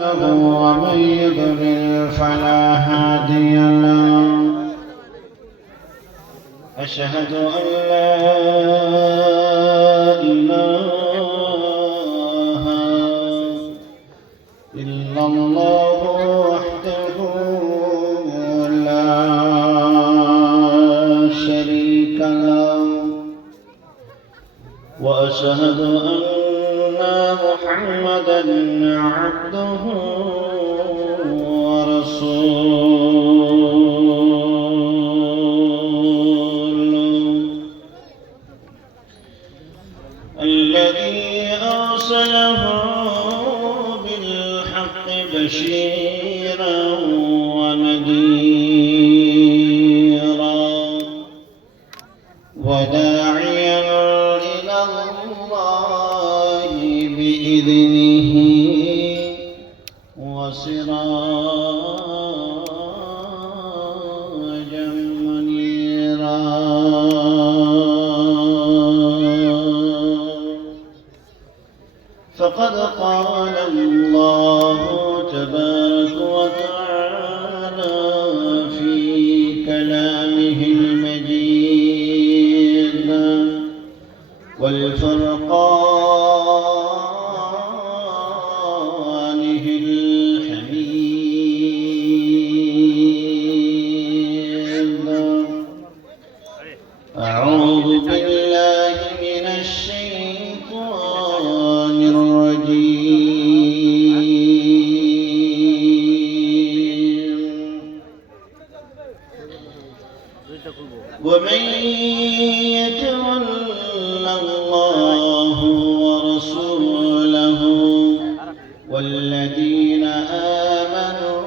ومن يضلل فلا هادي له. أشهد أن لا إله إلا الله وحده لا شريك له، وأشهد أن محمدًا عبده ورسوله الذي أرسله بالحق بشيرا ونذيرا وداعيا إلى الله بإذنه وسراجا منيرا. فقد قال الله تبارك وتعالى في كلامه المجيد والفرقانه الحميد. أعوذ بالله من الشيطان الرجيم. ومن يتولى الله ورسوله والذين آمنوا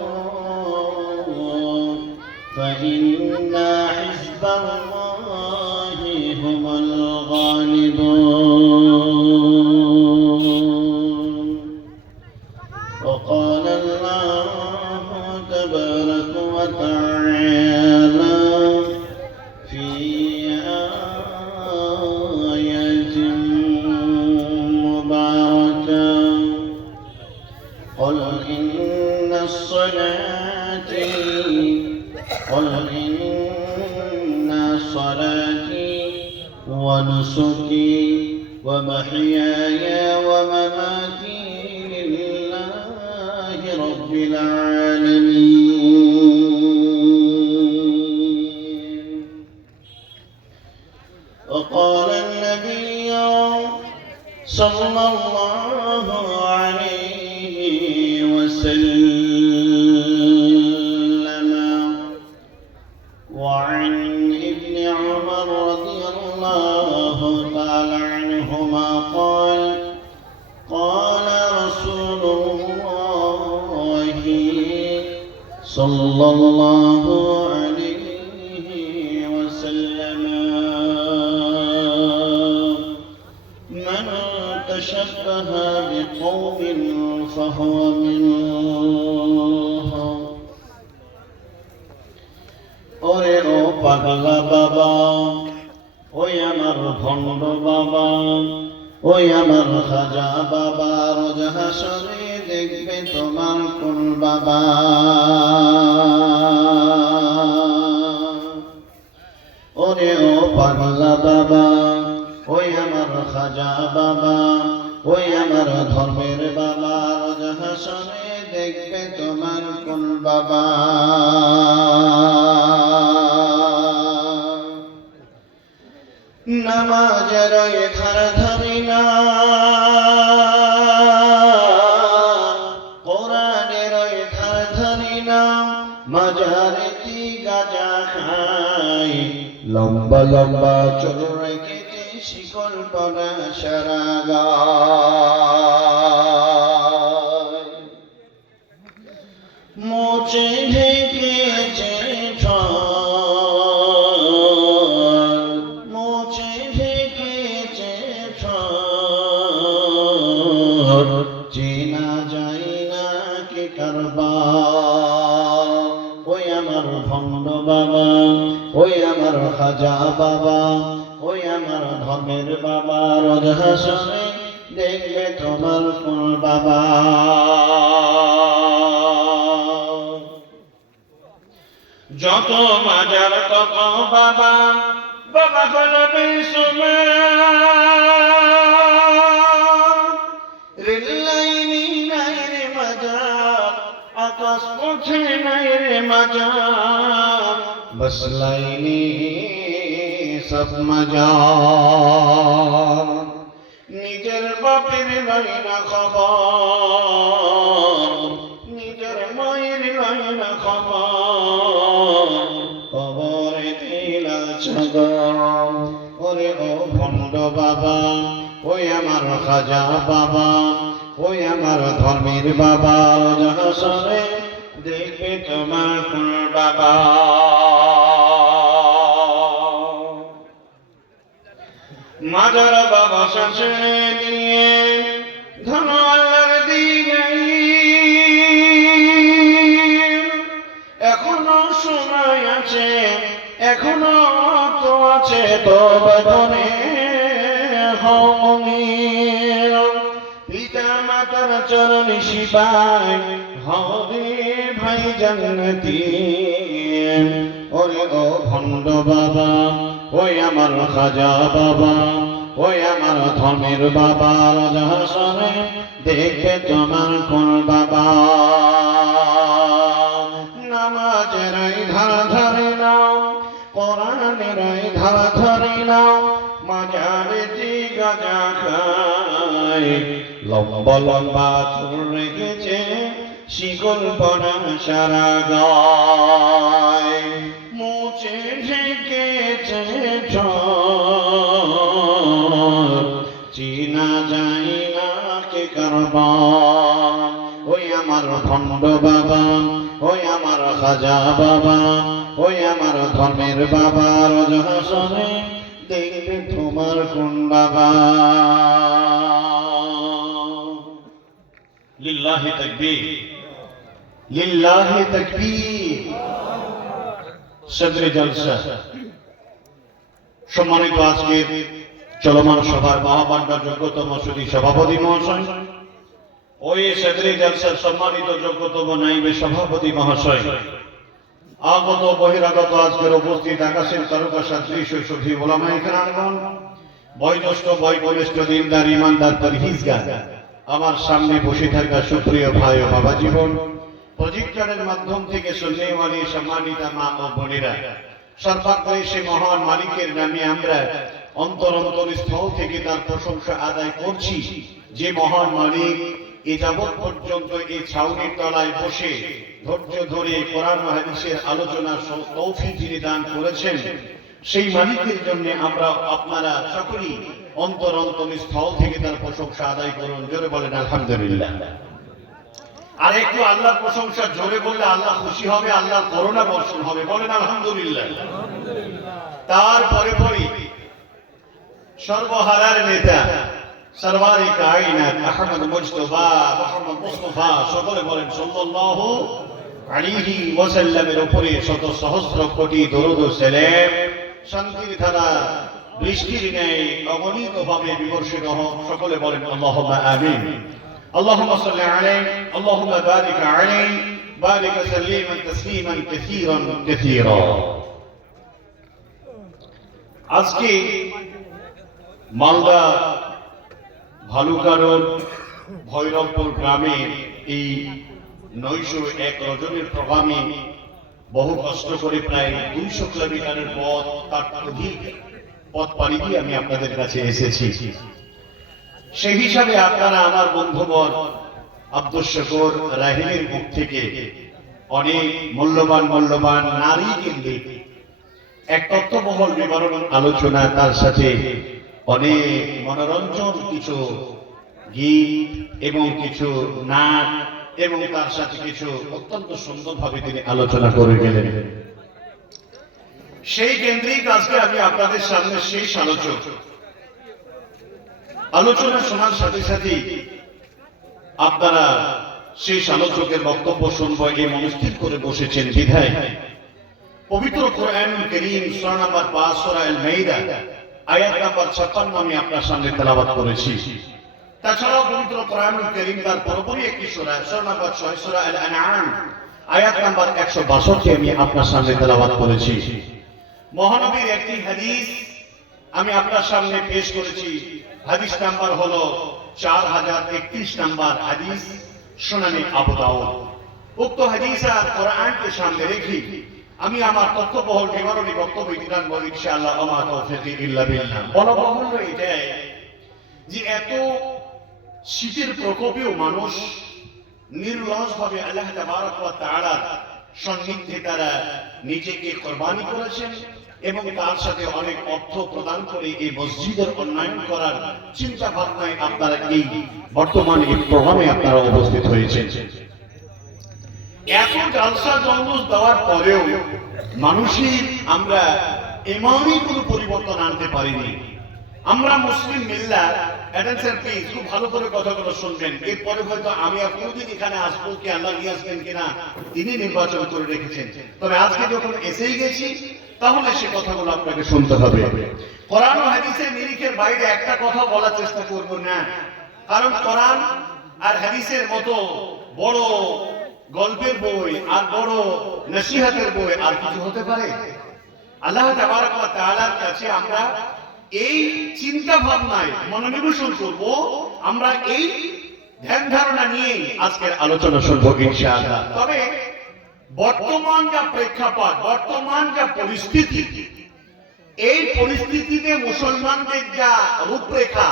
فإن حزب الله هم الغالبون. وقال الله تبارك وتعالى في آيات مباركة: قل إن صلاتي ونسكي ومحياي ومماتي لله رب العالمين. وقال النبي صلى الله عليه وسلم: وعن ابن عمر رضي الله تعالى عنهما قال: قال رسول الله صلى الله عليه وسلم: من تشبه بقوم فهو منهم. ওরে ও পাগলা বাবা, ওই আমার ভণ্ড বাবা, ওই আমার খাজা বাবা, রোজ হাসরে দেখবে তোমার কোন বাবা। ওরে ও পাগলা বাবা, ওই আমার খাজা বাবা, ওই আমার ধর্মের বাবা, রোজ হাসরে দেখবে তোমার কোন বাবা। নামাজের ধার ধারি না, কোরআনের ধার ধারি না, মাজারেতে গাঁজা খাই, লম্বা লম্বা চুল রেখেছে শিকল পরা সারা গায়, মোচে ঢেকেছে চেনা যায় না কে কারবার। ওই আমার ভণ্ড বাবা, ওই আমার খাজা বাবা, ওই আমার ধর্মের বাবা, রোজ হাসরে দেখবে তোমার কোন বাবা। যত মাজার তত বাবা, বাবা হলো বেসুমার। রেল লাইনে নাই রে মাজার, আকাশ পথে নাই রে মাজার, বাস লাইনে সব মাজার। নিজের বাপের নাই না খবর, নিজের মায়ের নাই না খবর, কবরে দিলা ছগর। ওরে ও ভণ্ড বাবা, ওই আমার খাজা বাবা, ওই আমার ধর্মের বাবা, হাসরে দেখবে তোমার কোন বাবা। মাজার বাবা শাসনে নিয়ে ধন আল্লাহর দিনে এখনো সময় আছে, এখনো তো আছে, তবে বনে হমির। পিতা মাতার চরণ শিবায় হবে ভাই জান্নাতি। ওরে ও ভণ্ড বাবা, ওই আমার খাজা বাবা, ওই আমার ধর্মের বাবা, রাজা হাসনে দেখবে তোমার কোন বাবা। নামাজের ধারা ধরে নাও, কোরআনের ধারা ধরে নাও, মাজারে যে গাঁজা খায় লম্বা লম্বা চুল রেখেছে, শিকল পরা সারা গায়, মুছে ঢেকেছে চিনা যায় না কে কারবার। ওই আমার ভণ্ড বাবা, ওই আমার খাজা বাবা, ওই আমার ধর্মের বাবা, রাজা হাসনে দেখবে তোমার কোন বাবা। লিল্লাহি তাকবীর, লিল্লাহি তাকবীর। সদরে জলসা সম্মানিত আজকের চলমান সভার মহামান্য যোগ্যতম সুধী সভাপতি মহাশয়, ওই সদরে জলসার সম্মানিত যোগ্যতম নাইবে সভাপতি মহাশয়, আগত বহিরাগত আজকের উপস্থিত আকাশের তারকা সাদৃশ সুধী ওলামায়ে কেরামগণ, বয়োজ্যেষ্ঠ বয়োকনিষ্ঠ দিনদার ইমানদার পরহেজগার, আমার সামনে বসে থাকা সুপ্রিয় ভাই ও বাবা জীবন, প্রজেক্টরের মাধ্যম থেকে শুননেওয়ালি সম্মানিত মা ও বোনেরা, সর্বাগ্রে সে মহান মালিকের নামে আমরা অন্তরস্থল থেকে তার প্রশংসা আদায় করছি, যে মহান মালিক এ যাবৎ পর্যন্ত এই ছাউনির তলায় বসে ধৈর্য ধরে কোরআন ও হাদিসের আলোচনা তৌফিক যিনি দান করেছেন, সেই মালিকের জন্য আমরা আপনারা সকলেই অন্তরস্থল থেকে তার প্রশংসা আদায় করুন। জোরে বলেন আলহামদুলিল্লাহ। আর একটু আল্লাহর প্রশংসা জোরে বললে আল্লাহ খুশি হবে, আল্লাহ করুণা বর্ষণ হবে। বলেন আলহামদুলিল্লাহ। তারপরে পরে সর্বহারার নেতা সরওয়ারে কায়নাত আহমদ মুজতবা মুহাম্মদ মুস্তাফা, সকলে বলেন সাল্লাল্লাহু আলাইহি ওয়াসাল্লামের উপরে শত সহস্র কোটি দরুদ ও সালাম, শান্তির ধারা বৃষ্টির ন্যায় অগণিতভাবে বিবর্ষিত হোক। সকলে বলেন আল্লাহুম্মা আমিন। আল্লাহুম্মা সাল্লি আলাইহি, আল্লাহুম্মা বারিক আলাইহি, বারিক সাল্লিমান তাসলিমান কাসীরান কাসীরা। আজকে মালদা ভালুকারোর ভৈরবপুর গ্রামে এই 901 রজনীর প্রোগ্রামে বহু কষ্ট করে প্রায় 200 কিলোমিটারের পথ, তার অধিক পথ পাড়ি দিয়ে আমি আপনাদের কাছে এসেছি। সেই হিসাবে আপনারা আমার বন্ধুবর আব্দুল শুকুর রাহিমের মুখ থেকে অনেক মূল্যবান মূল্যবান নারী কেন্দ্রিক এক তত্ত্ববহুল বিবরণ আলোচনা, তার সাথে অনেক মনোরঞ্জন কিছু গীত এবং কিছু নাচ এবং তার সাথে কিছু অত্যন্ত সুন্দরভাবে তিনি আলোচনা করে গেলেন। সেই কেন্দ্রিক আজকে আমি আপনাদের সামনে শেষ আলোচনা শোনার সাথে সাথে আপনারা শেষ আলোচকের বক্তব্য শুনবো এই মনস্থির করে বসেছেন বিধায় পবিত্র কোরআনুল কারীম সূরা নম্বর 5 সূরা আল মাইদা আয়াত নম্বর 56 আমি আপনার সামনে তেলাওয়াত করেছি। তাছাড়াও পবিত্র কোরআনুল কারীম তার পরপরই একটি সূরা নম্বর 6 সূরা আল আনআম আয়াত নাম্বার 162 আমি আপনার সামনে তেলাওয়াত করেছি। মহানবীর একটি হাদিস আমি আপনার সামনে পেশ করেছি। হাদিস নাম্বার হলো 4031 নাম্বার হাদিস, সুনানে আবু দাউদ। উক্ত হাদিস আর কোরআনকে সামনে রেখে আমি আমার তথ্যবহল বিবরণী বক্তব্য দিলাম ইনশাআল্লাহ। ওয়া মা তাওফীকি ইল্লা বিল্লাহ। বলা হলো এটাই যে এত শীতের প্রকোপেও মানুষ নির্লজ্জভাবে আল্লাহ তাবারক ওয়া তাআলার সান্নিধ্যে তারা নিজেকে কোরবানি করেছেন এবং তার সাথে অনেক অর্থ প্রদান করে এই মসজিদের উন্নয়ন করার চিন্তা ভাবনায় আপনারা এই বর্তমান এই প্রোগ্রামে আপনারা উপস্থিত হয়েছেন। এত জালসা জলুস দেওয়ার পরেও মানুষের আমরা ইমানি কোনো পরিবর্তন আনতে পারিনি। আমরা মুসলিম মিল্লাত, অ্যাটেনশন প্লিজ, খুব ভালো করে কথাগুলো শুনবেন। এরপরে হয়তো আমি আর কোনোদিন এখানে আসবো কি আল্লাহ নিয়ে আসবেন কিনা তিনি নির্বাচন করে রেখেছেন, তবে আজকে যখন এসেই গেছি তাহলে সে কথাগুলো আপনাকে শুনতে হবে। কোরআন ও হাদিসের নিরিখের বাইরে একটা কথা বলার চেষ্টা করব না, কারণ কোরআন আর হাদিসের মতো বড় গল্পের বই আর বড় নসিহতের বই আর কিছু হতে পারে? আল্লাহ তাবারক ওয়া তাআলার কাছে আমরা এই চিন্তা ভাবনায় মনোনিবেশন করব, আমরা এই ধ্যান ধারণা নিয়ে আজকের আলোচনা শুনবো ইনশাআল্লাহ। তবে বর্তমান যা প্রেক্ষাপট, বর্তমান যা পরিস্থিতি, এই পরিস্থিতিতে মুসলমানদের যা রূপরেখা,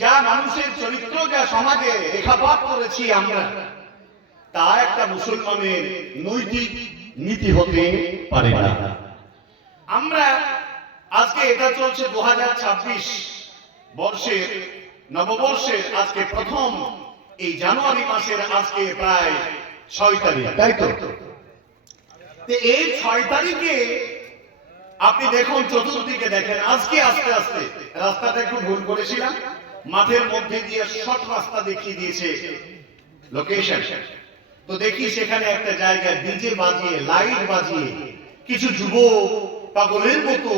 যা মানুষের চরিত্র, যা সমাজে রেখাপাত করেছি আমরা, তা একটা মুসলমানের নৈতিক নীতি হতে পারে না। আমরা আজকে এটা চলছে 2026 বর্ষের নববর্ষের আজকে প্রথম এই জানুয়ারি মাসের আজকে প্রায় 6 তারিখ, তাই তো? এই 6 তারিখে আপনি দেখুন, চতুর্দিকে দেখেন আজকে আস্তে আস্তে রাস্তাটা একটু ভুল করেছিলাম, মাঠের মধ্যে দিয়ে শর্ট রাস্তা দেখিয়ে দিয়েছে লোকেশন। তো দেখি সেখানে একটা জায়গায় ডিজে বাজিয়ে, লাইট বাজিয়ে কিছু যুবক পাগলের মতো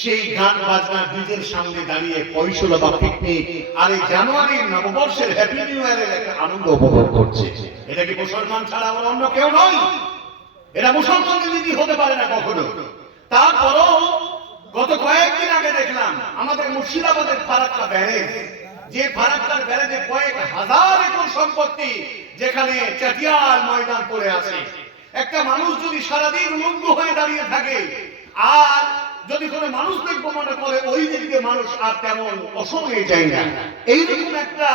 সেই গান বাজনা ডিজের সামনে দাঁড়িয়ে পয়সলা বা পিকনিক আর এই জানুয়ারির নববর্ষের হ্যাপি নিউ ইয়ারের একটা আনন্দ উপভোগ করছে। এটা কি মুসলমান ছাড়া অন্য কেউ নয়? এটা মুসলমানদের নীতি হতে পারে না কখনো। তারপরও গত কয়েকদিন আগে দেখলাম আমাদের মুর্শিদাবাদের ফারাক্কা ব্যারেজ, যে ফারাক্কার ব্যারেজে কয়েক হাজার একর সম্পত্তি, যেখানে চাটিয়াল ময়দান পড়ে আছে। একটা মানুষ যদি সারাদিন উলঙ্গ হয়ে দাঁড়িয়ে থাকে আর যদি কোনো মানুষ দেখবো মনে করে, ওই দিকে মানুষ আর তেমন অসময়ে যায় না, এইরকম একটা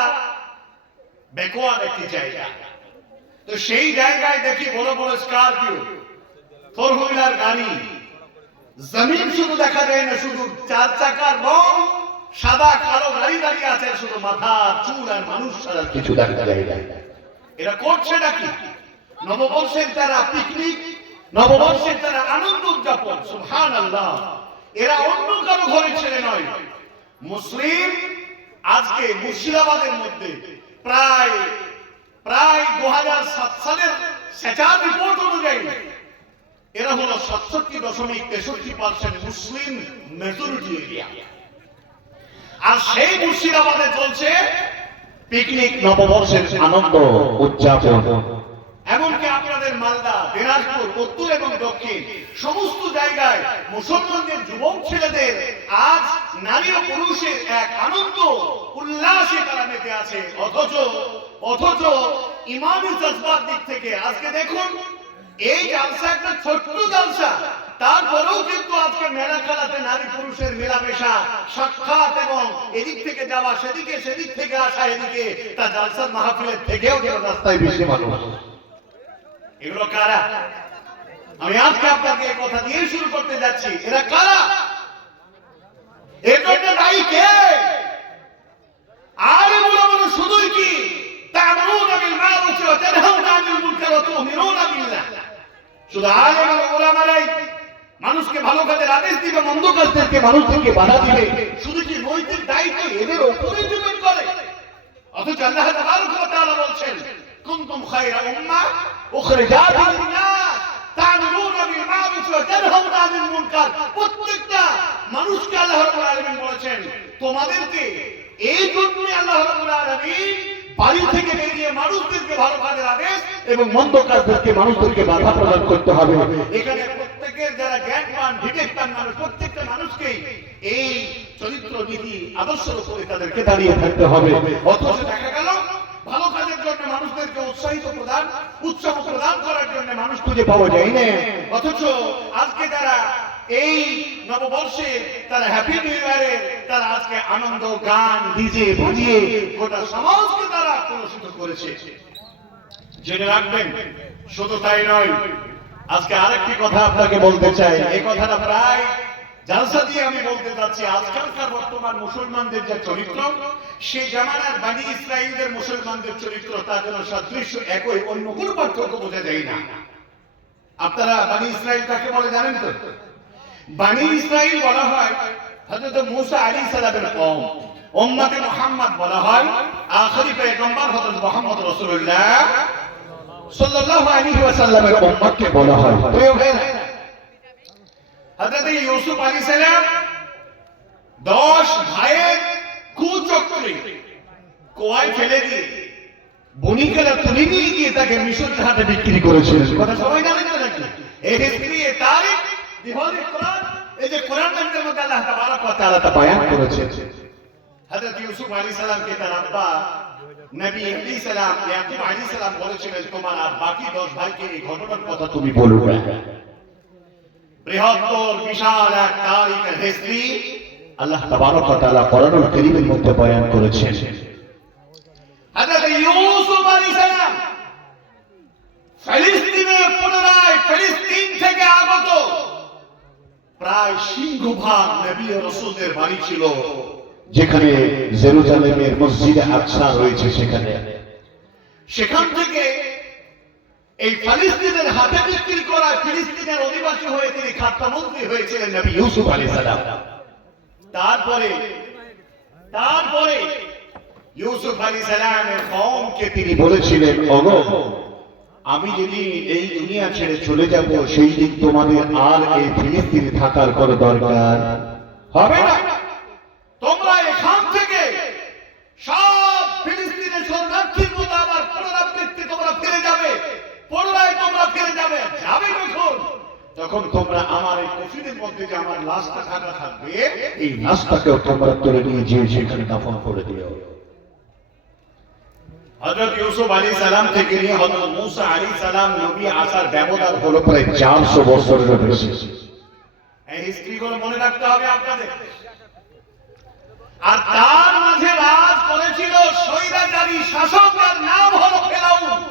ব্যাকওয়ার্ড একটি জায়গা। তো সেই জায়গায় দেখি বড় বড় স্করপিও, ফোর হুইলার গাড়ি, জমিন শুধু দেখা যায় না, শুধু চার চাকার রং সাদা কালো গাড়ি দাঁড়িয়ে আছে, শুধু মাথা চুল আর মানুষ ছাড়া কিছু দেখা যায় না। এরা করছে নাকি? নববর্ষের তারা পিকনিক, নববর্ষের তারা আনন্দ উদযাপন। সুবহানাল্লাহ, এরা অন্য কারো ঘরে ছেড়ে নয়। মুসলিম আজকে মুর্শিদাবাদের মধ্যে প্রায় 2007 সালের সেচার রিপোর্ট অনুযায়ী এরা হলো 67.63% মুসলিম মেজরিটি এরিয়া। আর সেই মুর্শিদাবাদে চলছে পিকনিক, নববর্ষের আনন্দ উদযাপন। এমনকি আপনাদের মালদা, দিনাজপুর, উত্তর এবং দক্ষিণ সমস্ত জায়গায় মুসলমানদের যুবক ছেলেদের আজ নারী ও পুরুষের এক আনন্দ উল্লাসে তারা মেতে আছে। অথচ ইমানি জজবার দিক থেকে আজকে দেখুন, এই জালসা একটা ছোট্ট জালসা, তারপরেও কিন্তু আজকে মেলা খেলাতে নারী পুরুষের মেলামেশা, সাক্ষাৎ এবং এদিক থেকে যাওয়া সেদিকে, সেদিক থেকে আসা এদিকে, তা জালসার মাহফিলের থেকেও যেন রাস্তায় বেশি মানুষ। এগুলো কারা? আমি আজকে আপনাকে এই কথা দিয়ে শুরু করতে যাচ্ছি। এরা কারা? এর জন্য দায়ী কে? আরে বলো শুধুই কি তা'মুরুনা বিল মা'রুফ ওয়া তানহাউনা আনিল মুনকার ওয়া তু'মিনুনা বিল্লাহ? শুধু আলেম আর উলামারাই মানুষকে ভালো কাজের আদেশ দিবে, মন্দ কাজ থেকে মানুষকে বাধা দিবে, শুধু কি নৈতিক দায়িত্ব এদের উপরে ডিপেন্ড করে? অথচ আল্লাহ তাবারক ওয়া তাআলা বলছেন, কুনতুম খায়রা উম্মাহ উখরিজাত লিন-নাস তা'মুরুনা বিল মা'রুফ ওয়া তানহাউনা আনিল মুনকার। প্রত্যেকটা মানুষকে আল্লাহ রাব্বুল আলামিন বলেছেন, তোমাদেরকে এই জন্য আল্লাহ রাব্বুল আলামিন বাড়ি থেকে বেরিয়ে মানুষদেরকে ভালো কাজের আদেশ এবং মন্দ কাজদেরকে মানুষদেরকে বাধা প্রদান করতে হবে। এখানে প্রত্যেকের যারা জ্ঞানবান বিবেকবান মানুষ, প্রত্যেকটা মানুষকেই এই চরিত্র নীতি আদর্শের উপরে তাদেরকে দাঁড়িয়ে থাকতে হবে। অথচ দেখা গেল ভালো কাজের জন্য মানুষদেরকে উৎসাহ প্রদান করার জন্য মানুষ খুঁজে পাওয়া যায় না। অথচ আজকে যারা এই নববর্ষে তারা হ্যাপি নিউ ইয়ারে তারা আজকে আনন্দ গান ডিজে বাজিয়ে গোটা সমাজকে তারা কলুষিত করেছে। জেনে রাখবেন, শুধু তাই নয়, আজকে আরেকটি কথা আপনাকে বলতে চাই। এই কথাটা প্রায় জালসা দিয়ে আমি বলতে চাচ্ছি। আজকালকার বর্তমান মুসলমানদের যে চরিত্র, সেই জামানার বানি ইসরাইলদের মুসলমানদের চরিত্র তার জন্য সাদৃশ্য একই, অন্য কোনো পার্থক্য বোঝা যায় না। আপনারা বানি ইসরাইল কাকে বলে জানেন তো? বানি ইসরাইল বলা হয় হযরত মূসা আলাইহিস সালামের কওম, উম্মতে মুহাম্মদ বলা হয় আখেরি পয়গম্বর হযরত মুহাম্মদ রাসূলুল্লাহ সাল্লাল্লাহু আলাইহি ওয়াসাল্লামের উম্মতকে বলা হয়। প্রিয় ভাইরা, হযরত ইউসুফ আলাইহিস সালাম 10 ভাইয়ের কুচক্রে কুয়ায় ফেলে দিয়ে বণিকেরা তুলে নিয়ে গিয়ে তাকে মিশরের হাতে বিক্রি করেছিলেন। কথা সবাই জানেন না নাকি? এই হিস্ট্রি, এই তারিখ, দি হোলি কোরআন, এই যে কোরআন মাজিদের মধ্যে আল্লাহ তাবারক ওয়া তাআলা তা বয়ান করেছেন। হযরত ইউসুফ আলাইহিস সালামকে তার আব্বা নবী আলাইহিস সালাম ইয়াকুব আলাইহিস সালাম বলেছিলেন, তোমার আর বাকি 10 ভাইকে এই ঘটনার কথা তুমি বলবে। বৃহত্তর বিশাল এক তারিখের হিস্ট্রি আল্লাহ তাবারক ওয়া তাআলা কোরআনুল কারীমের মধ্যে বয়ান করেছেন। হযরত ইউসুফ আলাইহিস সালাম ফিলিস্তিন থেকে আগত প্রায় সিংহভাগ নবী ও রাসূলদের বাড়ি ছিল যেখানে জেরুজালেমের মসজিদে আকসা রয়েছে। সেখান থেকে এই ফিলিস্তিনের হাতে বিক্রি করা ফিলিস্তিনের অধিবাসী হয়ে তিনি খাদ্যমন্ত্রী হয়েছিলেন নবী ইউসুফ আলাইহিস সালাম। তারপরে ইউসুফ আলাইহিস সালামের কওমকে তিনি বলেছিলেন, ওগো, আমি যদি এই দুনিয়া ছেড়ে চলে যাব, সেই দিন তোমাদের আর এই ফিলিস্তিনে থাকার কোনো দরকার হবে না। তোমরা এখান থেকে সব ফিলিস্তিনের শরণার্থীর মতো আবার পুনরাবৃত্তি তোমরা ফিরে যাবে, পুনরায় তোমরা ফিরে যাবে। যাবে তখন তোমরা আমার এই কফিনের মধ্যে যে আমার লাশটা থাকবে, এই লাশটাকেও তোমরা তুলে নিয়ে যেয়ে সেখানে দাফন করে দিও। হযরত ইউসুফ আলাইহিস সালাম থেকে নিয়ে হযরত মূসা আলাইহিস সালাম নবী আসার ব্যবধান হলো প্রায় 400 বছরের বেশি। এই হিস্ট্রিগুলো মনে রাখতে হবে আপনাদের। আর তার মাঝে রাজ করেছিল স্বৈরাচারী শাসকের নাম হলো ফেরাউন।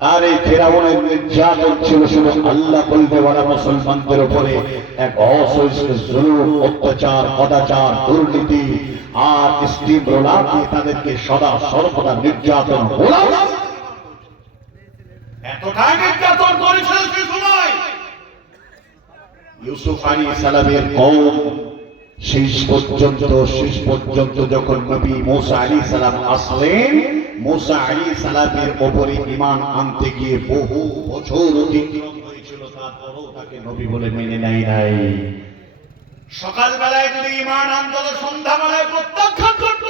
আর এই ফেরাউনের নির্যাতন ছিল শুধু আল্লাহ বলতে বলা মুসলমানদের উপরে এক অসহ্য জুলুম, অত্যাচার, অনাচার, দুর্নীতি আর স্টিমরোলার দিয়ে তাদেরকে সদা সর্বদা নির্যাতন এতটাই নির্যাতন করেছিল সে সময় ইউসুফ আলাইহিস সালামের কওম শেষ পর্যন্ত যখন নবী মূসা আলাইহিস সালাম আসলেন, মূসা আলাইহিস সালামের উপরে ঈমান আনতে গিয়ে বহু বছর অতিক্রম হয়েছিল, তারপরও তাকে নবী বলে মেনে নেয় নাই। সকালবেলায় যদি ঈমান আনতো, সন্ধ্যাবেলায় প্রত্যাখ্যান করত।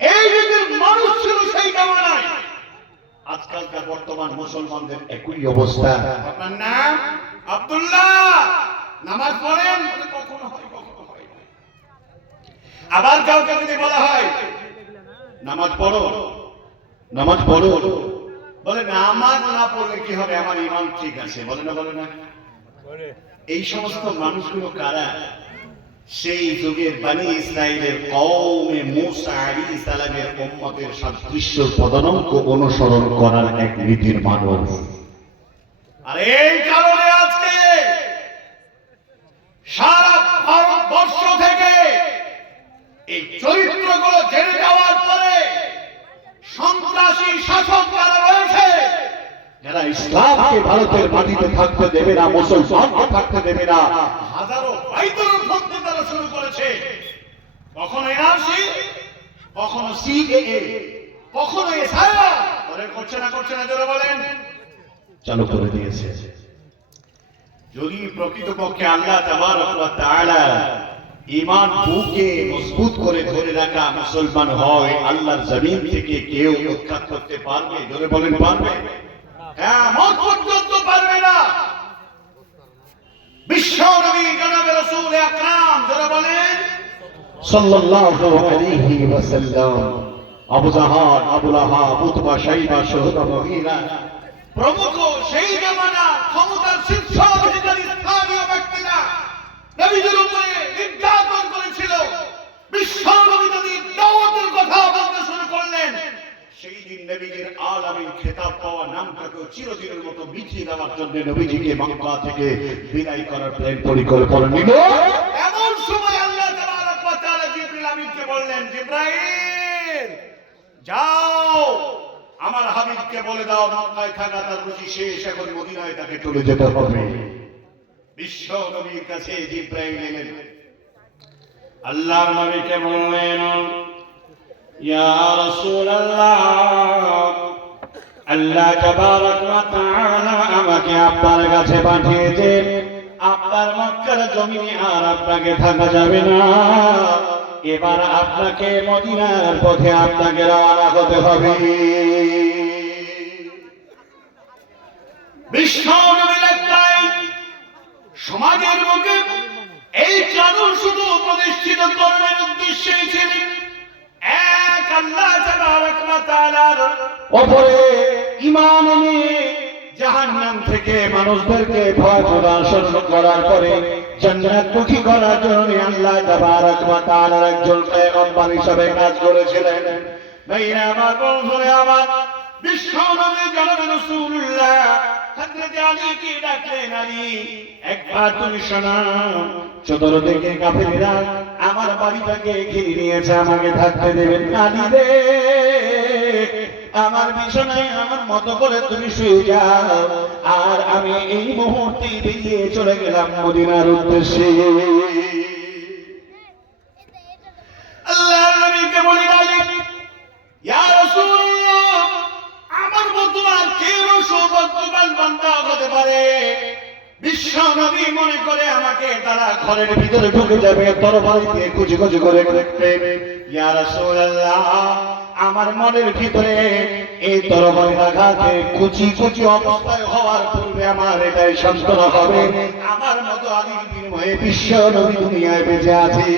এই যুগের মানুষ ছিল সেই জামানায়। আজকালকার বর্তমান মুসলমানদের একই অবস্থা। আপনার নাম আব্দুল্লাহ, নামাজ পড়েন, কখনো হয় কখনো হয়। আবার কাউকে যদি বলা হয় নামাজ পড়ো, বলে নামাজ না পড়লে কি হবে, আমার ঈমান ঠিক আছে, বলে না। এই সমস্ত মানুষগুলো কারা? সেই যুগের বানি ইসরাইলের কওমে মূসা আলাইহিস সালামের উম্মতের সাদৃশ্য পদাঙ্ক অনুসরণ করার এক নীতির মানুষ। আর এই কারণে আজকে সারা ভারতবর্ষ থেকে এই চরিত্রগুলো জেনে যাওয়ার পরে সন্ত্রাসী শাসক যারা রয়েছে, যারা ইসলামকে ভারতের মাটিতে থাকতে দেবে না, মুসলমানকে থাকতে দেবে না, হাজারো বাইতুল ফতোয়া তারা শুরু করেছে। কখনো এনআরসি, কখনো সিএএ, কখনো এসআইআর করছে না যারা বলেন চালু করে দিয়েছে। যদি প্রকৃতপক্ষে আল্লাহ তাবারক ওয়া তাআলা ঈমান বুকে মজবুত করে ধরে রাখা মুসলমান হয়, আল্লাহর জমিন থেকে কেউ উৎখাত করতে পারবে? জোরে বলেন, পারবে? কিয়ামত পর্যন্ত পারবে না। বিশ্ব নবী জনাবে রাসূল আকরাম জোরে বলেন সাল্লাল্লাহু আলাইহি ওয়াসাল্লাম আবু জাহাল, আবু লাহাব, উতবা, শাইবা, শুহবা, মুগীরা প্রমুখ সেই জামানা ক্ষমতার শীর্ষ অধিকারী স্থানীয় ব্যক্তিরা নবীদের উপরে নির্যাতন করেছিল। বিশ্ব নবী যদি দাওয়াতের কথা বলতে শুরু করলেন, সেই দিন নবীজির আলামীর খেতাব পাওয়া নামটাকে চিরদিনের মতো মিটিয়ে দেওয়ার জন্য নবীজিকে মক্কা থেকে বিদায় করার প্ল্যান পরিকল্পনা নিল। এমন সময় আল্লাহ তাবারক ওয়া তাআলা জিবরিল আমিনকে বললেন, জিবরাইল যাও আমার হাবিবকে বলে দাও মক্কায় থাকা তার রুচি শেষ, এখন মদিনায় তাকে চলে যেতে হবে। বিশ্ব নবীর কাছে জিবরাইল এলেন, আল্লাহর নবীকে বললেন, ইয়া রাসূলুল্লাহ, আল্লাহ তাবারক ওয়া তাআলা আমাকে আপনার কাছে পাঠিয়েছেন। আপনার মক্কার জমিনে আর আপনাকে থাকা যাবে না, এবার আপনাকে মদিনার পথে আপনাকে রওনা হতে হবে। বিশ্ব নবীর একটাই সমাজের মুখে এই কানুন শুধু প্রতিষ্ঠিত করার উদ্দেশ্যেই ছিলেন এক আল্লাহ তাবারক ওয়া তাআলার উপরে ঈমান এনে জাহান্নাম থেকে মানুষদেরকে ভয় প্রদর্শন করার পরে জান্নাতমুখী করার জন্য আল্লাহ তাবারক ওয়া তাআলার একজন পয়গম্বর হিসেবে কাজ করেছিলেন। ভাইরা আমার, বন্ধুরা আমার, বিশ্ব নবী জনাব রাসূলুল্লাহ হযরত আলীকে ডাকলেন, আলী একবার তুমি শোনো, চতুর্দিকে কাফেররা আমার বাড়িটাকে ঘিরে নিয়েছে, আমাকে থাকতে দেবেন না। আলী রে, আমার বিছানায় আমার মতো করে তুমি শুয়ে যাও, আর আমি এই মুহূর্তে বেরিয়ে চলে গেলাম মদিনার উদ্দেশ্যে। আল্লাহর নবীকে বলি, আলী ইয়া রাসূলুল্লাহ, আমার মতো আর কেউ সৌভাগ্যবান বান্দা হতে পারে? বিশ্ব নবী মনে করে আমাকে তারা ঘরের ভিতরে ঢুকে যাবে, তরবারি দিয়ে কুচি কুচি করে দেখবে। ইয়া রাসূলুল্লাহ, আমার মনের ভিতরে এই তরবারির আঘাতে কুচি কুচি অবস্থায় হওয়ার পূর্বে আমার এটাই সান্ত্বনা হবে, আমার মতো আলীর বিনিময়ে বিশ্ব নবী দুনিয়ায় বেঁচে আছে।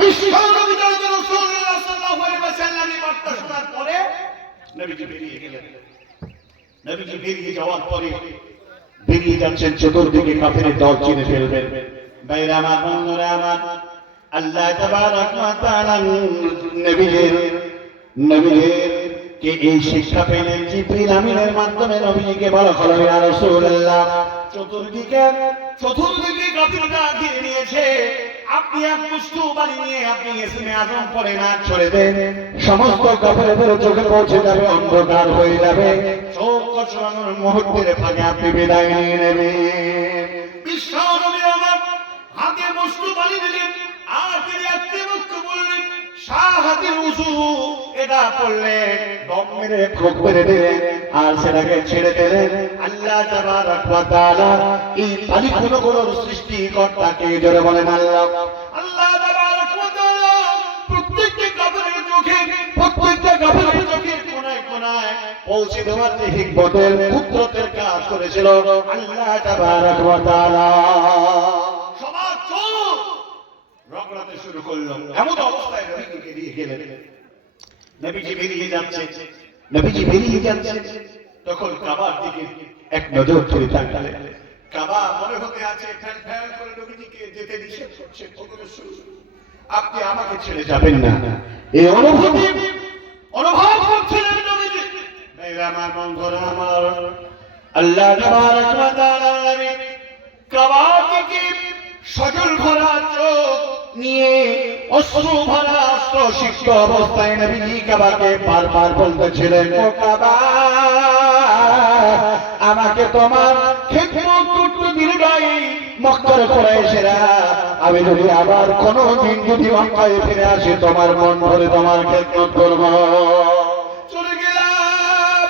বিশ্ব নবী রাসূলুল্লাহ সাল্লাল্লাহু আলাইহি ওয়াসাল্লামের বার্তা শোনার পরে নবীজি বেরিয়ে গেলেন। নবীজি বেরিয়ে যাওয়ার পরে বেরিয়ে যাচ্ছেন, চতুর্দিকে কাফেরের দল চিনে ফেলবেন। ভাইরা আমার, বন্ধুরা আমার, আল্লাহ তাবারক ওয়া তাআলা নবীজির কে এই শিক্ষা পেলেন জিবরিল আমিনের মাধ্যমে। নবীজিকে বলা হলো, ইয়া রাসূলুল্লাহ, চতুর্দিকে কাফেররা ঘিরে নিয়েছে, আপনি এক মুষ্টি বালি নিয়ে আপনি ইসমে আযম পড়ে না ছড়ে দেন, সমস্ত কাফেরদের চোখে পৌঁছে যাবে, অন্ধকার হয়ে যাবে, চোখ কচলানোর মুহূর্তের ফাঁকে আপনি বিদায় নিয়ে নেবেন। বিশ্ব নবী আমার হাতে মুষ্টি বালি দিলেন, আর তিনি একটি মুখ বললেন, শাহাদাতের উযু এটা পড়লেন, দম মেরে ফুঁক মেরে দিলেন, আর সেটাকে ছেড়ে দিলেন। আল্লাহ তাবারক ওয়া তাআলা এই বালিগুলোর সৃষ্টিকর্তাকে জোরে বলেন আল্লাহ। আল্লাহ তাবারক ওয়া তাআলা প্রত্যেকটা কাফেরের চোখের কোণায় কোণায় পৌঁছে দেওয়ার যে হিকমতের কুদরতের কাজ করেছিল আল্লাহ তাবারক ওয়া তাআলা। সবার চোখ রগড়াতে শুরু করলো, এমন অবস্থায় নবীকে নিয়ে গেলেন। নবীজি বেরিয়ে যাচ্ছে, তখন কাবার দিকে এক নজর ধরে তাকালেন। কাবা মনে হতে আছে ফ্যাল ফ্যাল করে নবীজিকে যেতে নিষেধ করছে। আপনি আমাকে ছেড়ে যাবেন না, এই অনুভব করছিলেন নবীজি। ভাইরা আমার, বন্ধুরা আমার, আল্লাহ তাবারক ওয়া তাআলা কাবা দিকে সজল ভরা চোখ নিয়ে অশ্রু ভরা অশ্রুসিক্ত অবস্থায় নবীজি কাবাকে বারবার বলতেছিলেন, ও কাবা, আমাকে তোমার খিদমত করতে দিলে নাই মক্কার কুরাইশরা, আমি যদি আবার কোনোদিন যদি মক্কায় ফিরে আসি তোমার মন ভরে তোমার খিদমত করব। চলে গেলাম,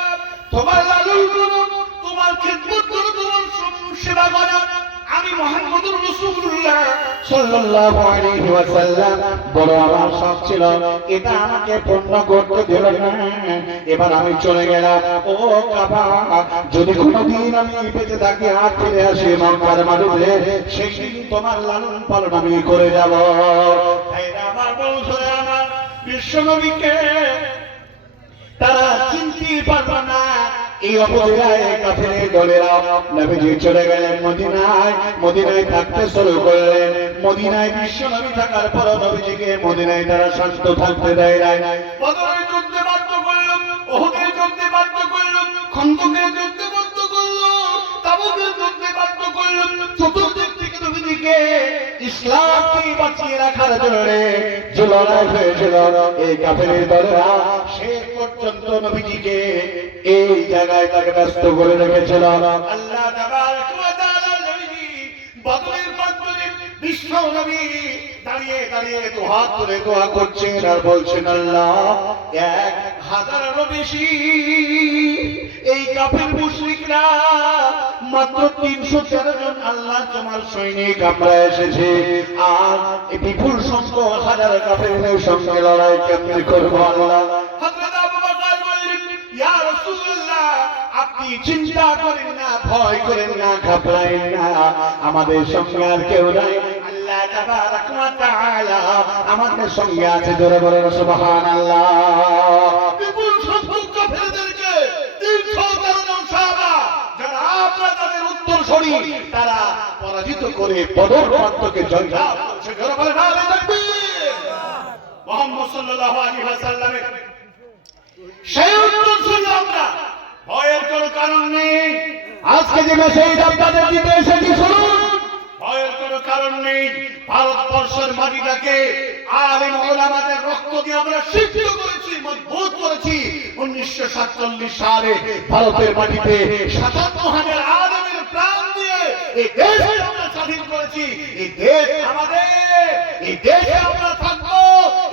তোমার লালন করব, তোমার খিদমত করব, তোমার সেবা করা। আমি মুহাম্মদুর রাসূলুল্লাহ সাল্লাল্লাহু আলাইহি ওয়াসাল্লাম বড় আমার শখ ছিল, এটা আমাকে পূর্ণ করতে দিল না। এবার আমি চলে গেলাম। ও কাবা, যদি কোনোদিন আমি বেঁচে থাকি আর ফিরে আসি মক্কার মাটিতে, সেই দিন তোমার লালন পালন আমি করে যাব। ভাইরা আমার, বন্ধুরা আমার, বিশ্বনবীকে তারা চিনতে পারল না। এই অবস্থায় কাফেরের দলেরা নবীজি চলে গেলেন মদিনায়, মদিনায় থাকতে শুরু করলেন। মদিনায় বিশ্বনবী থাকার পর নবীজিকে মদিনায় তারা শান্ত থাকতে দেয় না। বদরের যুদ্ধে বাধ্য করল, উহুদের যুদ্ধে বাধ্য করল, খন্দকের যুদ্ধে বাধ্য করল, তাবুকের যুদ্ধে বাধ্য করল। চতুর্দিক থেকে নবীজিকে ইসলামকে বাঁচিয়ে রাখার জন্য যে লড়াই হয়েছিল, এই কাফেরের দলেরা শেষ পর্যন্ত নবীজিকে এই জায়গায় তাকে ব্যস্ত করে রেখেছিল। আল্লাহ তাবারক ওয়া তাআলা নবীজি বদরের প্রান্তরে বিশ্ব নবী দাঁড়িয়ে দাঁড়িয়ে দুহাত তুলে দোয়া করছেন আর বলছেন, আল্লাহ 1000-এরও বেশি এই কাফের মুশরিকরা, মাত্র 313 জন আল্লাহ তোমার সৈনিক আমরা এসেছে, আর এই বিপুল সংখ্যক হাজার কাফেরদের সঙ্গে লড়াই কেমনে করবো আল্লাহ? হযরত আবু বকর বললেন, ইয়া রাসূলুল্লাহ, আপনি চিন্তা করেন না, ভয় করেন না, ঘাবড়ায়েন না, আমাদের সঙ্গে আর কেউ নাই, আল্লাহ তাবারক ওয়া তাআলা আমাদের সঙ্গে আছে। জোরে বলেন সুবহানাল্লাহ। বিপুল সংখ্যক কাফেরদেরকে 313 জন সাহাবা যারা আমরা তাদের উত্তরসূরি, তারা পরাজিত করে বদর প্রান্তকে জয়লাভ করেছে। জোরে বলেন নারে তাকবীর। মুহাম্মদ সাল্লাল্লাহু আলাইহি ওয়াসাল্লামের সেই উত্তরসূরি আমরা, ভয়ের কোনো কারণ নেই। আজকে যে মেসেজ আপনাদের দিতে এসেছি শুনুন, ভয়ের কোনো কারণ নেই। ভারতবর্ষের মাটিটাকে আলেম ওলামাদের রক্ত দিয়ে আমরা সিদ্ধ করেছি, মজবুত করেছি। 1947 সালে ভারতের মাটিতে 57,000 আলেমের প্রাণ দিয়ে এই দেশ আমরা স্বাধীন করেছি। এই দেশ আমাদের, এই দেশে আমরা থাকবো,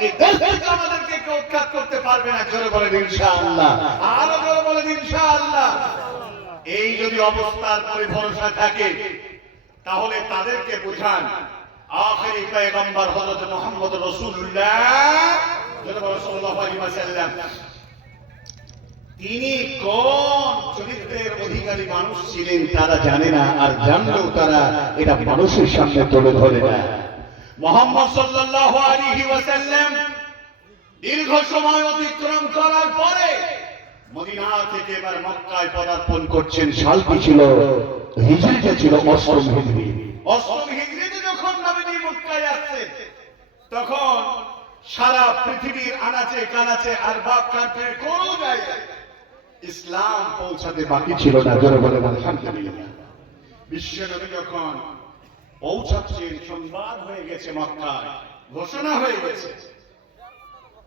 এই দেশ থেকে আমাদেরকে কেউ উৎখাত করতে পারবে না। জোরে বলেন ইনশাআল্লাহ, আরো জোরে বলেন ইনশাআল্লাহ। এই যদি অবস্থার পরে ভরসা থাকে, তাহলে তাদেরকে বুঝান আখেরি পয়গম্বর হযরত মুহাম্মদ রাসূলুল্লাহ সাল্লাল্লাহু আলাইহি ওয়াসাল্লাম তিনি কোন চরিত্রের অধিকারী মানুষ ছিলেন তারা জানে না, আর জানলেও তারা এটা মানুষের সামনে তুলে ধরে না। মুহাম্মদ সাল্লাল্লাহু আলাইহি ওয়াসাল্লাম দীর্ঘ সময় অতিক্রম করার পরে মদিনা থেকে এবার মক্কায় পদার্পণ করছেন। সাল কি ছিল? হিজরিটা ছিল 8ম হিজরি। 8ম হিজরিতে যখন নবী মক্কায় আসছেন, তখন সারা পৃথিবীর আনাচে কানাচে আর বাক কান্ট্রির কোন জায়গায় ইসলাম পৌঁছাতে বাকি ছিল না। জোরে বলে আলহামদুলিল্লাহ। বিশ্ব নবী যখন পৌঁছাচ্ছেন, সংবাদ হয়ে গেছে মক্কায়, ঘোষণা হয়ে গেছে,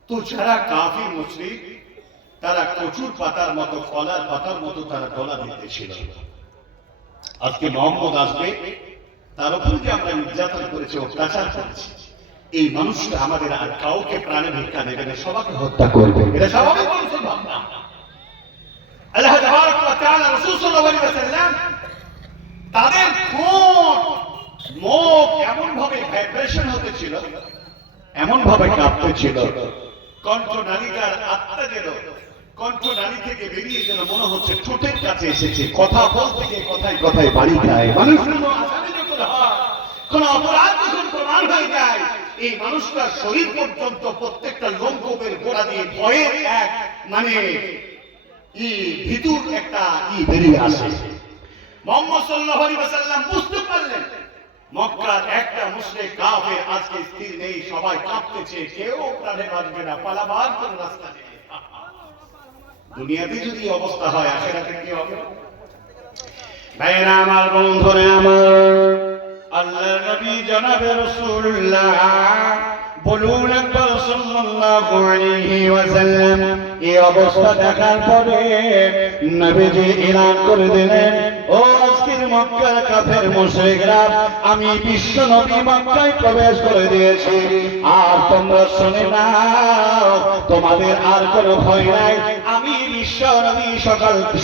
তো যারা কাফির মুশরিক তারা কচুর পাতার মতো, ফলার পাতার মতো তারা গলা দিতেছিল। আজকে মোহাম্মদ আসবে, তার উপর যে আমরা নির্যাতন করেছি, অত্যাচার করেছি, এই মানুষটা আমাদের আর কাউকে প্রাণে ভিক্ষা দেবে না, সবাইকে হত্যা করবে। এটা স্বাভাবিক মানুষের ভাবনা। আল্লাহ তাবারক ওয়া তাআলা রাসূল সাল্লাল্লাহু আলাইহি ওয়াসাল্লাম তাদের ঠোঁট মুখ এমন ভাবে ভাইব্রেশন হতেছিল, এমন ভাবে কাঁপতেছিল, কণ্ঠ নালিকার আত্মা যেন কণ্ঠ নালী থেকে বেরিয়ে যেন মনে হচ্ছে ঠোঁটের কাছে এসেছে। কথা বলতে গিয়ে কথায় কথায় বাড়ি যায়। মানুষ আসামি যখন হয়, কোন অপরাধ যখন প্রমাণ হয়ে যায়, এই মানুষটার শরীর পর্যন্ত প্রত্যেকটা লোমকূপের গোড়া দিয়ে ভয়ের এক ভিতর একটা বেরিয়ে আসে। মুহাম্মদ সাল্লাল্লাহু আলাইহি ওয়াসাল্লাম বুঝতে পারলেন মক্কার একটা মুশরিক কাফের আজকে স্থির নেই, সবাই কাঁপতেছে, কেউ প্রাণে বাঁচবে না, পালাবার কোন রাস্তা নেই। দুনিয়াতে যদি অবস্থা হয়, আখিরাতে কি হবে? ভাইরা আমার, বন্ধুরা আমার, আল্লাহর নবী জনাবে রাসূলুল্লাহ বলুন একবার সাল্লাল্লাহু আলাইহি ওয়াসাল্লাম এই অবস্থা দেখার পরে নবীজি এলান করে দিলেন, ও আজকের মক্কার কাফের মুশরিকরা, আমি বিশ্ব নবী মক্কায় প্রবেশ করে দিয়েছি, আর তোমরা শুনে নাও, তোমাদের আর কোনো ভয় নাই, আমি বিশ্ব নবী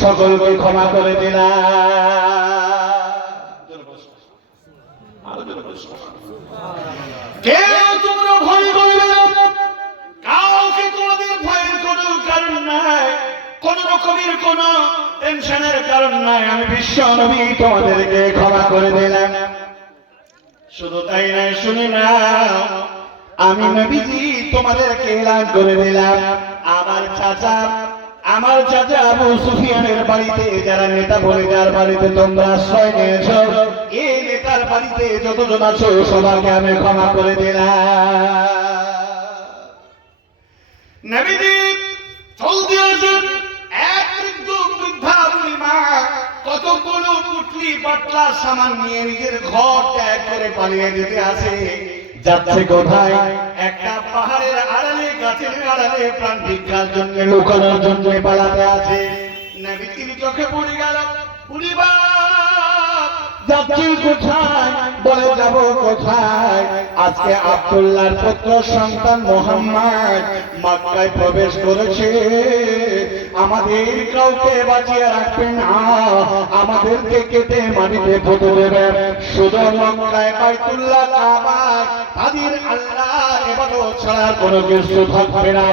সকলকে ক্ষমা করে দিলাম। কেউ তোমরা ভয় করবে না, কাউকে তোমাদের ভয়ের কোনো কারণ নাই, কোন রকমের কোন টেনশনের কারণ নাই। আমি বিশ্ব নবী তোমাদেরকে ক্ষমা করে দিলাম। শুধু তাই নাই, শুনে না, আমি নবীজি তোমাদেরকে এলান করে দিলাম, আমার চাচা আবু সুফিয়ানের বাড়িতে যারা নেতা বলে যার বাড়িতে তোমরা আশ্রয় নিয়েছো, এই নেতার বাড়িতে যতজন আছো সবাইকে আমি ক্ষমা করে দিলাম। নবীজি চলতে আসেন, এক বৃদ্ধ বৃদ্ধা বুড়িমা কতগুলো পুটলি পাতলা সামান নিয়ে নিজের ঘর ত্যাগ করে পালিয়ে যেতে আসে। যাচ্ছে কোথায়? একটা পাহাড়ের আড়ালে, গাছের আড়ালে প্রাণ ভিক্ষার জন্য, লুকানোর জন্য পালাতে আছে। নবী তিনি চোখে পড়ে গেল, বুড়িমা যাচ্ছি কোথায়? বলে যাব কোথায়? আজকে আব্দুল্লাহর পুত্র সন্তান মুহাম্মদ মক্কায় প্রবেশ করেছে, আমাদের কাউকে বাঁচিয়ে রাখবেন না, আমাদেরকে কেটে মাটিতে পুঁতে দেবেন। শুধু মক্কায় বাইতুল্লাহ কাবা তাদের আল্লাহর ইবাদত ছাড়া কোনো কিছু থাকবে না।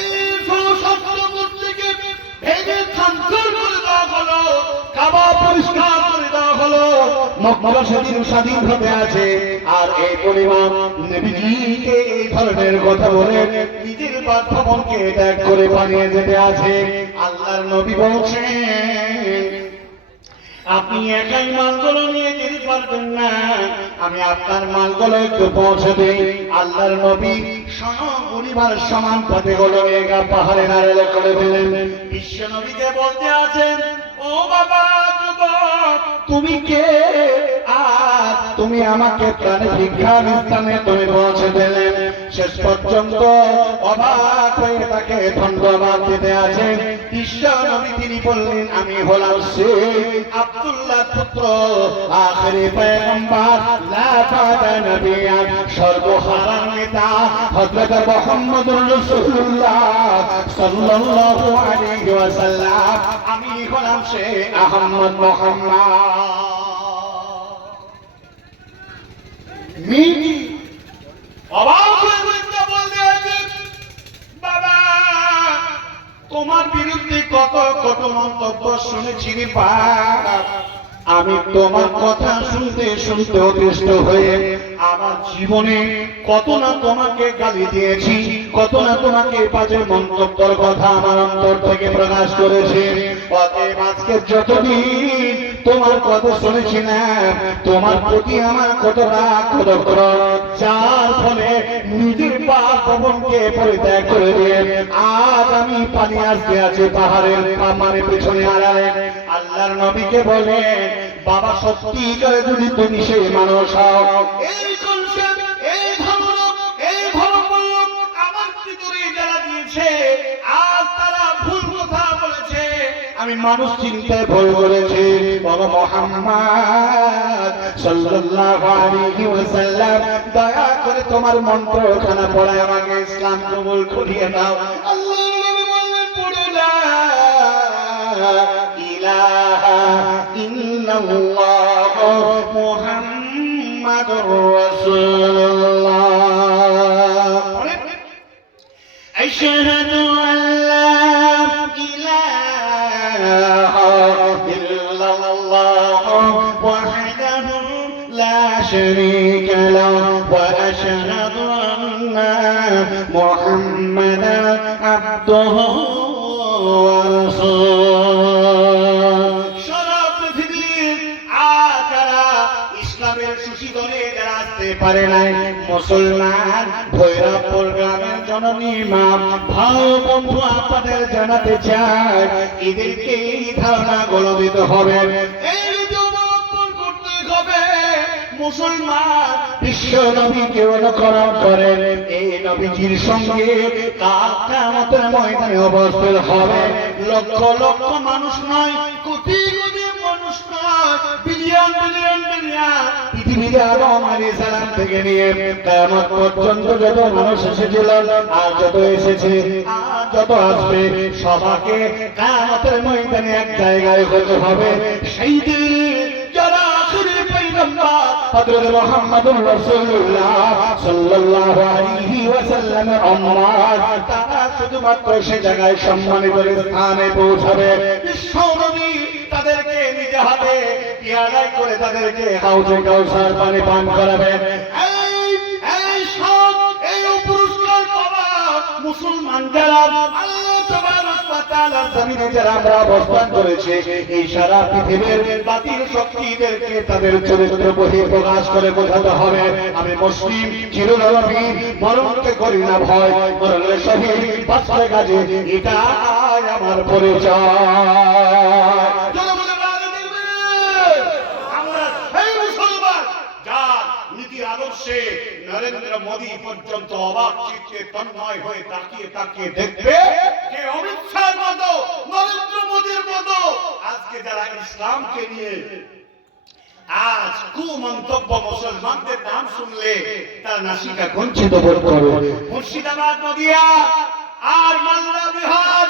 এই সমস্ত মূর্তিকে ভেঙে থানচুর করে দেওয়া হলো, কাবা পরিষ্কার করে দেওয়া হলো, মক্কা সেদিন স্বাধীন হতে আছে। আর এই পরিমাণ নবীজিকে এই ধরনের কথা বলে নিজের বাসভবনকে ত্যাগ করে পালিয়ে যেতে আছে। আল্লাহর নবী বলছেন, আপনি একাই মালগুলো নিয়ে যেতে পারবেন না, আমি আপনার মালগুলো একটু পৌঁছে দেই। আল্লাহর নবী পরিবার সমান পাতেগুলো একা পাহাড়ে নাড়ালে করে দিলেন। বিশ্ব নবীকে বলতে আছেন, ও বাবা যুবক, তুমি কে? আর তুমি আমাকে প্রাণে ভিক্ষার স্থানে তুমি পৌঁছে দিলেন। শেষ পর্যন্ত অবাক হয়ে তাকে ধন্যবাদ দিতে আছেন। বিশ্ব নবী তিনি বললেন, আমি হলাম সেই আব্দুল্লাহ পুত্র, আখেরি পয়গম্বর, লা তাদা নবিয়ান, সর্বহারার নেতা হযরত মুহাম্মদুর রাসূলুল্লাহ সাল্লাল্লাহু আলাইহি ওয়াসাল্লাম। আমি হলাম সেই আহমদ মুহাম্মদ। মিনি অবাক হয়ে বলতে আছে, বাবা তোমার বিরুদ্ধে কত কত মন্তব্য শুনেছি রে বাপ, আমি তোমার কথা শুনতে শুনতে অতিষ্ঠ হয়ে আমার জীবনে কত না তোমাকে গালি দিয়েছি, কত না তোমাকে বাজে মন্তব্যের কথা আমার অন্তর থেকে প্রকাশ করেছে। অতএব আজকে যতদিন তোমার কথা শুনেছি না, তোমার প্রতি আমার কত রাগ, কত ক্রোধ, যার ফলে নিজের বাসভবনকে পরিত্যাগ করে দিয়ে আজ আমি পালিয়ে আসতে আছি পাহাড়ের মানে পেছনে আড়ালে। আল্লাহর নবীকে বলে, বাবা সত্যি করে যদি তুমি সেই মানুষ হও, এই কনসেপ্ট, এই ধর্ম, এই ধর্ম আমার ভিতরে যারা দিয়েছে, আজ তারা ভুল কথা বলেছে, আমি মানুষ চিনতে ভুল করেছি। বাবা মুহাম্মদ সাল্লাল্লাহু আলাইহি ওয়াসাল্লাম, দয়া করে তোমার মন্ত্রখানা পড়ায় আমাকে ইসলাম কবুল করিয়ে দাও। আল্লাহ নবী বললেন, পড়ে না ইলাহা ইল্লাল্লাহ মুহাম্মাদুর রাসূলুল্লাহ, আশহাদু আল্লা ইলাহা ইল্লাল্লাহ ওয়াহদাহু লা শারীকা লাহু ওয়া আশহাদু আন্না মুহাম্মাদান আবদুহু ওয়া রাসূলুহু। সারা পৃথিবীর যারা ইসলামের সুশীতলে যারা আসতে পারে নাই, মুসলমান ভৈরবপুর গ্রামের জননী মা ভাই বন্ধু আপনাদের জানাতে চাই, এদেরকে এই ধারণা গুলো দিতে হবে, এই যুবকপন করতে হবে। মুসলমান বিশ্ব নবীকে অনুকরণ করেন, এই নবীজির সঙ্গে কাল কিয়ামতের ময়দানে উপস্থিত হবে। লক্ষ লক্ষ মানুষ নয়, কোটি কোটি মানুষ নয়, বিলিয়ন বিলিয়ন বিলিয়ন পৃথিবীতে আদম আলাইহিস সালাম থেকে নিয়ে কিয়ামত পর্যন্ত যত মানুষ এসেছিল আর যত এসেছে আর যত আসবে, সবাইকে কিয়ামতের ময়দানে এক জায়গায় হতে হবে। সেই দিন যারা আখেরি পয়গম্বর হযরত মুহাম্মদুর রাসূলুল্লাহ সাল্লাল্লাহু আলাইহি ওয়াসাল্লামের উম্মত তারা শুধুমাত্র সে জায়গায় সম্মানিত স্থানে পৌঁছাবে। বিশ্ব নবী তাদেরকে নিজে হাতে পিয়ালায় করে তাদেরকে হাউজে কাউসার পানি পান করাবেন। এই সব এই পুরস্কার পাওয়া মুসলমান যারা আল্লাহ তাবারক ওয়া তাআলার জমিনে যারা আমরা অবস্থান করেছে, এই সারা পৃথিবীর বাতিল শক্তিদেরকে তাদের চরিত্র বহি প্রকাশ করে বোঝাতে হবে আমি মুসলিম চিরনবী, মরণকে করি না ভয়, মরণের শহীদ বাঁচলে কাজে এটা আমার পরিচয়। আদর্শে নরেন্দ্র মোদী পর্যন্ত অবাক চিত্তে তন্ময় হয়ে তাকিয়ে তাকিয়ে দেখবে যে অমিত শাহর মতো নরেন্দ্র মোদীর মতো আজকে যারা ইসলামকে নিয়ে আজ কুমন্তব্য মুসলমানদের নাম শুনলে তার নাসিকা কুঞ্চিত বোধ করবে। মুর্শিদাবাদ, নদিয়া আর মালদা, বিহার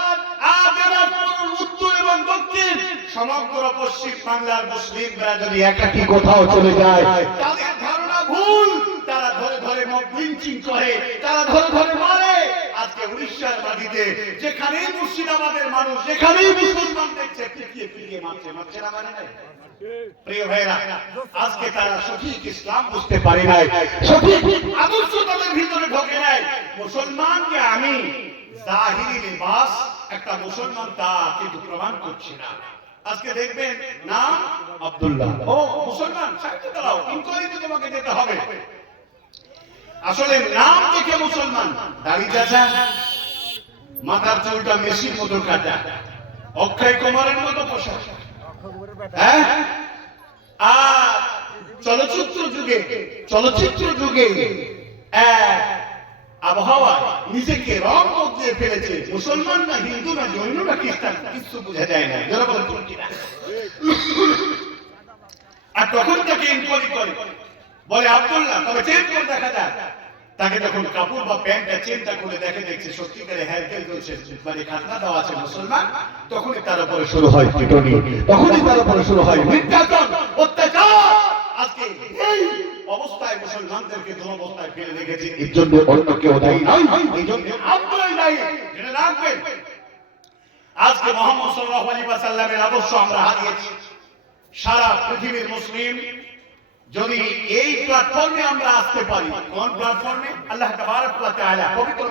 আর দিনাজপুর, উত্তর এবং দক্ষিণ সমগ্র পশ্চিম বাংলার মুসলিমরা যদি একাকি কোথাও চলে যায় তাদের ধারণা ভুল। তারা ধরে ধরে মব লিঞ্চিং করে, তারা ধরে ধরে মারে। আজকে উড়িষ্যার মাটিতে যেখানেই মুর্শিদাবাদের মানুষ যেখানেই মুসলমান দেখছে পিটিয়ে পিটিয়ে মারছে, মারছে না মানে নাই? প্রিয় ভাইরা, আজকে তারা সঠিক ইসলাম বুঝতে পারে নাই, সঠিক আদর্শ তাদের ভিতরে ঢোকে নাই। মুসলমানকে আমি জাহিরি লিবাস একটা মুসলমান তা কিন্তু প্রমাণ করছি না। আজকে দেখবেন নাম আব্দুল্লাহ, ও মুসলমান, সাহিত্য দাও ইনকোয়ারিতে তোমাকে যেতে হবে। আসলে নাম দেখে মুসলমান, দাড়ি চাচা, মাথার চুলটা মেশির মতো কাটা, অক্ষয় কুমারের মতো পোশাক, হ্যাঁ, আর চলচ্চিত্র যুগে আবহাওয়া নিজেকে রং বদলে ফেলেছে। মুসলমান না হিন্দু না জৈন না খ্রিস্টান কিছু বোঝা যায় না। আর তখন তাকে ইনকোয়ারি করে বলে আব্দুল্লাহ, তবে চেঞ্জ করে দেখা যায়। তাকে যখন কাপড় বা প্যান্টটা চেনটা খুলে দেখে, দেখছে সত্যিকারে হেয়ারকেল চলছে, মানে খাতনা দেওয়া আছে মুসলমান, তখনই তার উপরে শুরু হয় পিটুনি, তখনই তার উপরে শুরু হয় নির্যাতন, অত্যাচার। আজকে এই অবস্থায় মুসলমানদেরকে দুরবস্থায় ফেলে রেখেছে, এর জন্য অন্য কেউ দায়ী নয়, এই জন্য আমরাই দায়ী। জেনে রাখবেন, আজকে মুহাম্মদ সাল্লাল্লাহু আলাইহি ওয়াসাল্লামের আদর্শ আমরা হারিয়েছি। সারা পৃথিবীর মুসলিম যদি এই প্ল্যাটফর্মে আমরা আসতে পারি, কোন প্ল্যাটফর্মে? আল্লাহ তাবারক ওয়া তাআলা পবিত্র